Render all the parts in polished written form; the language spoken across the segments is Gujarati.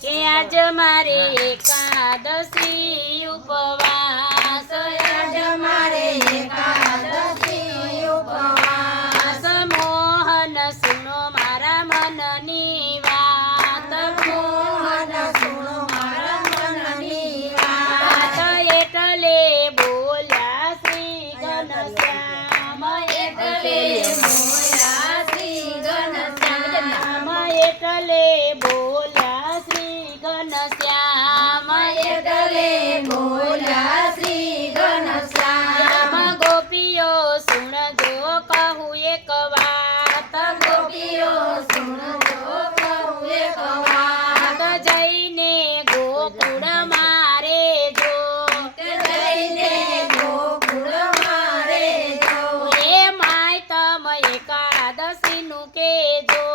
કે આજ મારે એકાદશી ઉપવાસ, આજ મારે એકાદશી ઉપવાસ, મોહન સુનો મારા મનની વાત, મોહન સુનો મારા મનની વાત વાત, એટલે બોલ્યા શ્રી ઘનશ્યામ, એટલે બોલ્યા શ્રી ઘનશ્યામ, એટલે બોલ્યા શ્રી ઘનશ્યામ, એટલે બોલ્યા શ્રી ઘનશ્યામ, ગોપીઓ સુણજો કહું એક વાત, ગોપીઓ સુણજો કહું એક વાત, જઈને ગોકુળ મારે જો, કે જઈને ગોકુળ મારે જો, એ માય તમ એકાદશીનું કેજો,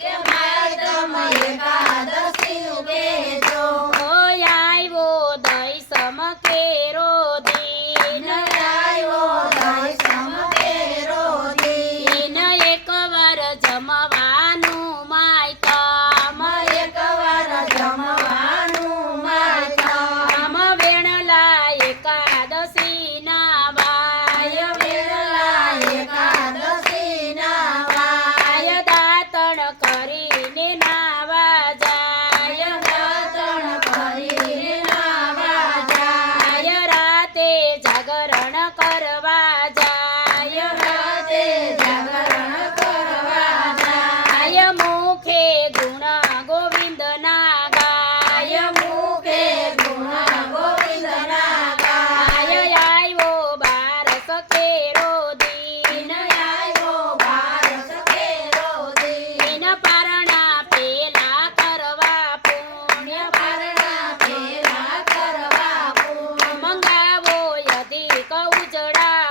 કે માય તમ એકાદશીનું કહેજો, આવ્યો દૈસમ કેરો દીન, આવ્યો દૈસમ કેરો દીન, એકવાર જમવાનું માય તમ, એકવાર જમવાનું માય વેણલા એકાદશીના વાય, વેળા એકાદશીના વાય, દાતણ કરીને નાવા જાય, દાતણ કરીને નાવા જાય, રાતે જાગરણ કરવા જાય, રાતે જાગરણ કરવા જાય, મુખે ગુણ ગોવિંદના ગાય, મુખે ગુણ ગોવિંદના ગાય, આવ્યો બારસ કેરો દીન, આવ્યો બારસ કેરો દીન, પારણા પેલા કરવા પુણ્ય, પારણા પેલા કરવા પૂર્ણ, મંગાવો અધિક ઉજળા,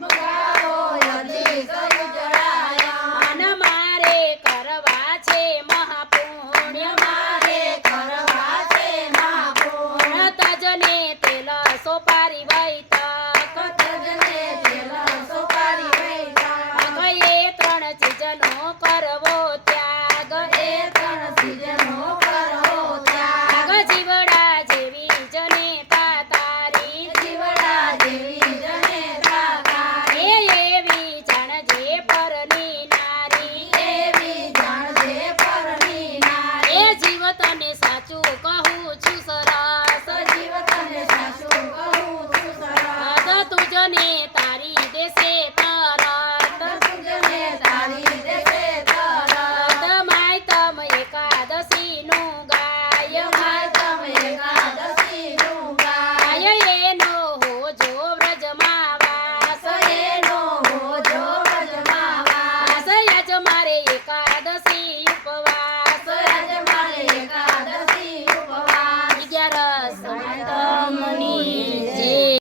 મંગાવો અધિક ઉજળાયન, મારે કરવા છે મહાપુણ્ય, મારે કરવા છે મહાપૂર્ણ, તજને તેલ સોપારી વૈતક, તજને તેલ સોપારી વૈતક, એ ત્રણ ચીજનો કરવો ત્યાગ, એ ત્રણ ચીજનો કરવો ત્યાગ, જીવડા જેવી જનેતા તારી, જીવડા જેવી જનેતા તારી, એવી જાણજે પરની નારી, એવી જાણજે પરની નારી, એ જીવ તને સાચું કહું છું સરસ, સજીવ તને સાચું કહું છું સરસ, તુજને તારી દેશે તરત, તુજને તારી દેશે તરત, માય તમ એકાદશીનું ગાય, માય